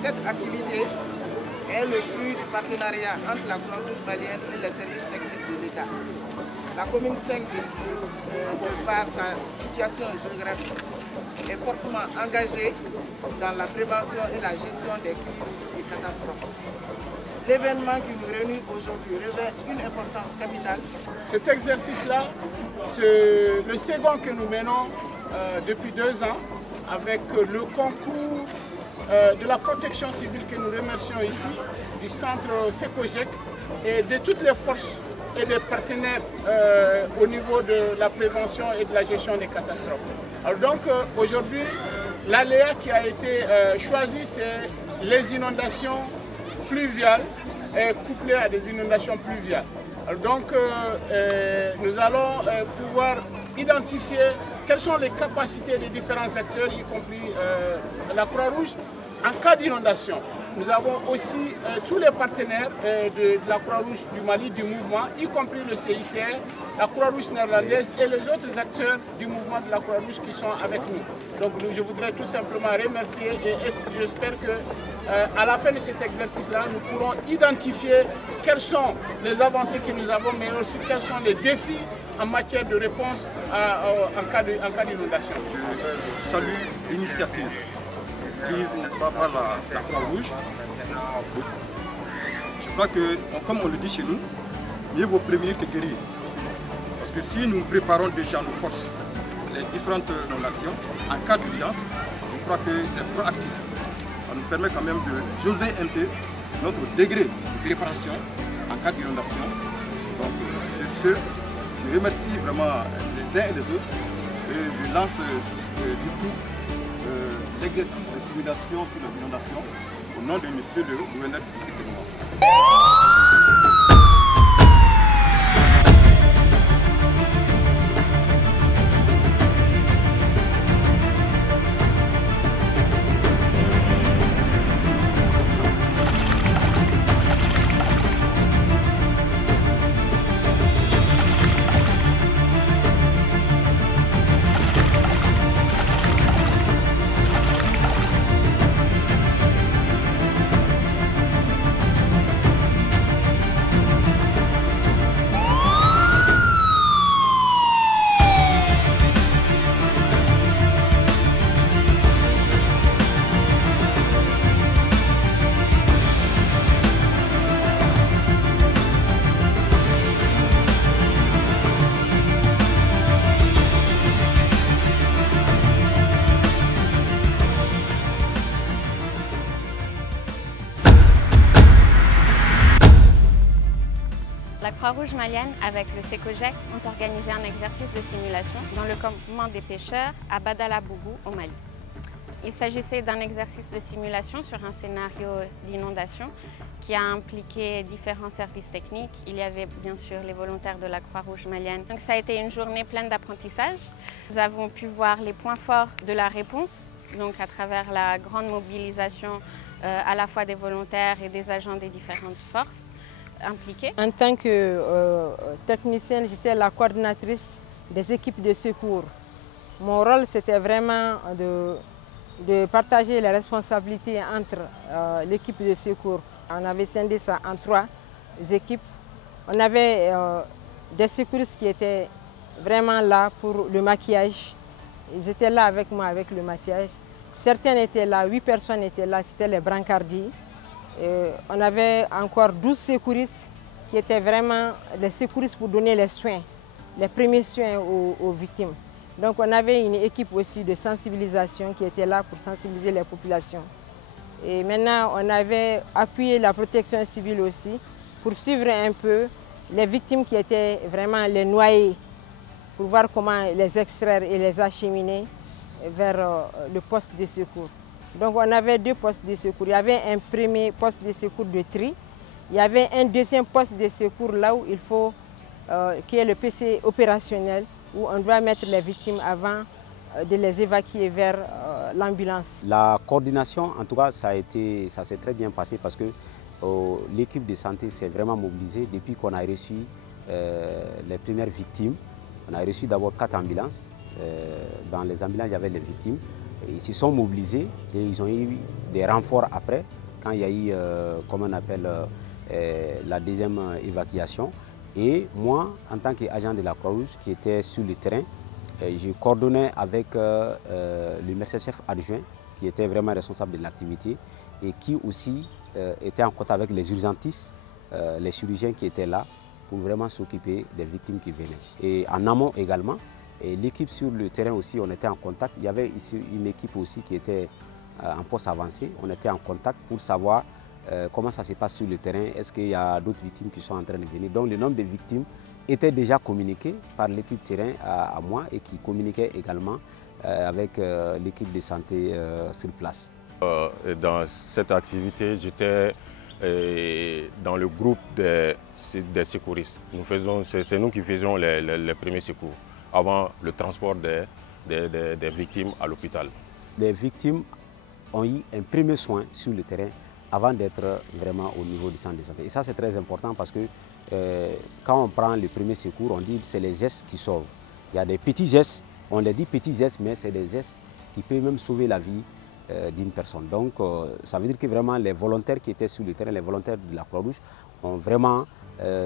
Cette activité est le fruit du partenariat entre la Croix-Rouge malienne et les services techniques de l'État. La commune 5, de par sa situation géographique, est fortement engagée dans la prévention et la gestion des crises et catastrophes. L'événement qui nous réunit aujourd'hui revêt une importance capitale. Cet exercice-là, c'est le second que nous menons depuis 2 ans avec le concours de la protection civile que nous remercions ici, du centre Secogec et de toutes les forces et des partenaires au niveau de la prévention et de la gestion des catastrophes. Alors donc aujourd'hui, l'aléa qui a été choisi, c'est les inondations fluviales couplées à des inondations pluviales. Alors donc nous allons pouvoir identifier quelles sont les capacités des différents acteurs, y compris la Croix-Rouge, en cas d'inondation. Nous avons aussi tous les partenaires de la Croix-Rouge du Mali, du mouvement, y compris le CICR, la Croix-Rouge néerlandaise et les autres acteurs du mouvement de la Croix-Rouge qui sont avec nous. Donc je voudrais tout simplement remercier et j'espère qu'à la fin de cet exercice-là, nous pourrons identifier quelles sont les avancées que nous avons, mais aussi quels sont les défis en matière de réponse en cas d'inondation. Je salue l'initiative prise, n'est-ce pas, par la Croix-Rouge. Je crois que, comme on le dit chez nous, mieux vaut prévenir que guérir. Parce que si nous préparons déjà nos forces, les différentes inondations, en cas d'urgence, je crois que c'est proactif. Ça nous permet quand même de jauger un peu notre degré de préparation en cas d'inondation. Donc, sur ce, je remercie vraiment les uns et les autres et je lance du coup l'exercice de simulation sur les inondations au nom de monsieur le gouverneur du district de Nord. La Croix-Rouge malienne avec le Secogec ont organisé un exercice de simulation dans le campement des pêcheurs à Badalabougou au Mali. Il s'agissait d'un exercice de simulation sur un scénario d'inondation qui a impliqué différents services techniques. Il y avait bien sûr les volontaires de la Croix-Rouge malienne. Donc ça a été une journée pleine d'apprentissage. Nous avons pu voir les points forts de la réponse, donc à travers la grande mobilisation à la fois des volontaires et des agents des différentes forces impliquées. En tant que technicienne, j'étais la coordinatrice des équipes de secours. Mon rôle, c'était vraiment de partager les responsabilités entre l'équipe de secours. On avait scindé ça en 3 équipes. On avait des secouristes qui étaient vraiment là pour le maquillage. Ils étaient là avec moi avec le maquillage. Certains étaient là, 8 personnes étaient là, c'était les brancardiers. On avait encore 12 secouristes qui étaient vraiment les secouristes pour donner les soins, les premiers soins aux victimes. Donc on avait une équipe aussi de sensibilisation qui était là pour sensibiliser les populations. Et maintenant on avait appuyé la protection civile aussi pour suivre un peu les victimes qui étaient vraiment les noyés, pour voir comment les extraire et les acheminer vers le poste de secours. Donc on avait 2 postes de secours. Il y avait un premier poste de secours de tri. Il y avait un deuxième poste de secours là où il faut qu'il y ait le PC opérationnel, où on doit mettre les victimes avant de les évacuer vers l'ambulance. La coordination, en tout cas, ça s'est très bien passé parce que l'équipe de santé s'est vraiment mobilisée depuis qu'on a reçu les premières victimes. On a reçu d'abord 4 ambulances. Dans les ambulances, il y avait les victimes. Ils se sont mobilisés et ils ont eu des renforts après, quand il y a eu, comment on appelle, la deuxième évacuation. Et moi, en tant qu'agent de la Croix-Rouge qui était sur le terrain, je coordonnais avec le médecin-chef adjoint qui était vraiment responsable de l'activité et qui aussi était en contact avec les urgentistes, les chirurgiens qui étaient là pour vraiment s'occuper des victimes qui venaient. Et en amont également, l'équipe sur le terrain aussi, on était en contact. Il y avait ici une équipe aussi qui était en poste avancé. On était en contact pour savoir comment ça se passe sur le terrain. Est-ce qu'il y a d'autres victimes qui sont en train de venir? Donc le nombre de victimes était déjà communiqué par l'équipe terrain à moi et qui communiquait également avec l'équipe de santé sur place. Dans cette activité, j'étais dans le groupe des secouristes. C'est nous qui faisions les premiers secours avant le transport des victimes à l'hôpital. Les victimes ont eu un premier soin sur le terrain avant d'être vraiment au niveau du centre de santé. Et ça, c'est très important parce que quand on prend les premiers secours, on dit que c'est les gestes qui sauvent. Il y a des petits gestes, on les dit petits gestes, mais c'est des gestes qui peuvent même sauver la vie d'une personne. Donc, ça veut dire que vraiment les volontaires qui étaient sur le terrain, les volontaires de la Croix-Rouge, ont vraiment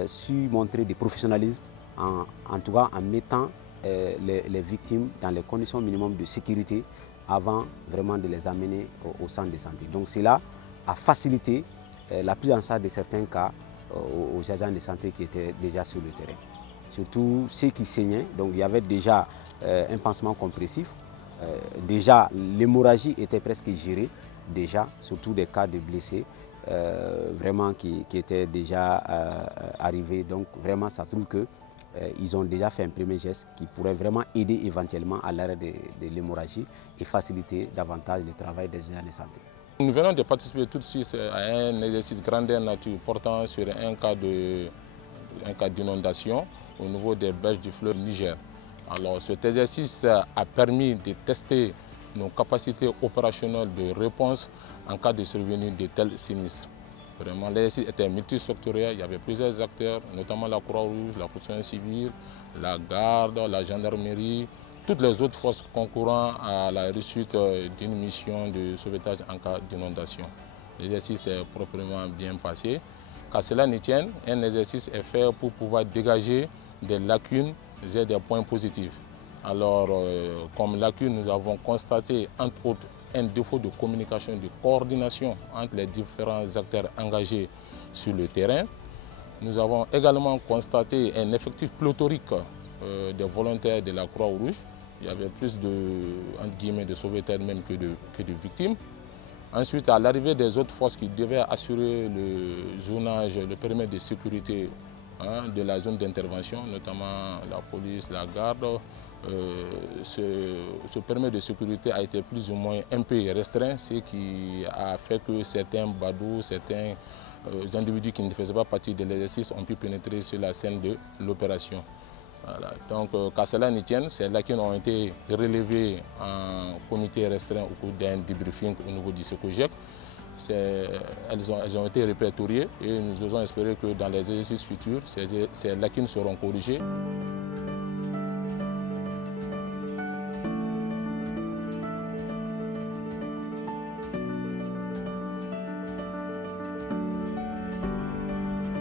su montrer du professionnalisme, en tout cas en mettant les victimes dans les conditions minimum de sécurité avant vraiment de les amener au centre de santé. Donc cela a facilité la prise en charge de certains cas aux agents de santé qui étaient déjà sur le terrain. Surtout ceux qui saignaient, donc il y avait déjà un pansement compressif. Déjà l'hémorragie était presque gérée, déjà, surtout des cas de blessés vraiment qui étaient déjà arrivés. Donc vraiment ça trouve que ils ont déjà fait un premier geste qui pourrait vraiment aider éventuellement à l'arrêt de l'hémorragie et faciliter davantage le travail des agents de santé. Nous venons de participer tout de suite à un exercice grandeur nature portant sur un cas d'inondation au niveau des berges du fleuve Niger. Alors cet exercice a permis de tester nos capacités opérationnelles de réponse en cas de survenue de tels sinistres. Vraiment, l'exercice était multisectoriel, il y avait plusieurs acteurs, notamment la Croix-Rouge, la protection civile, la garde, la gendarmerie, toutes les autres forces concourant à la réussite d'une mission de sauvetage en cas d'inondation. L'exercice est proprement bien passé. Qu'à cela ne tienne, un exercice est fait pour pouvoir dégager des lacunes et des points positifs. Alors, comme lacune, nous avons constaté, entre autres, un défaut de communication, de coordination entre les différents acteurs engagés sur le terrain. Nous avons également constaté un effectif pléthorique des volontaires de la Croix-Rouge. Il y avait plus de sauveteurs même que de victimes. Ensuite, à l'arrivée des autres forces qui devaient assurer le zonage, le périmètre de sécurité de la zone d'intervention, notamment la police, la garde, ce périmètre de sécurité a été plus ou moins un peu restreint, ce qui a fait que certains badauds, certains individus qui ne faisaient pas partie de l'exercice ont pu pénétrer sur la scène de l'opération. Voilà. Donc, qu'à cela ne tienne, ces lacunes ont été relevées en comité restreint au cours d'un débriefing au niveau du SECOJEC. Elles ont été répertoriées et nous osons espérer que dans les exercices futurs, ces lacunes seront corrigées.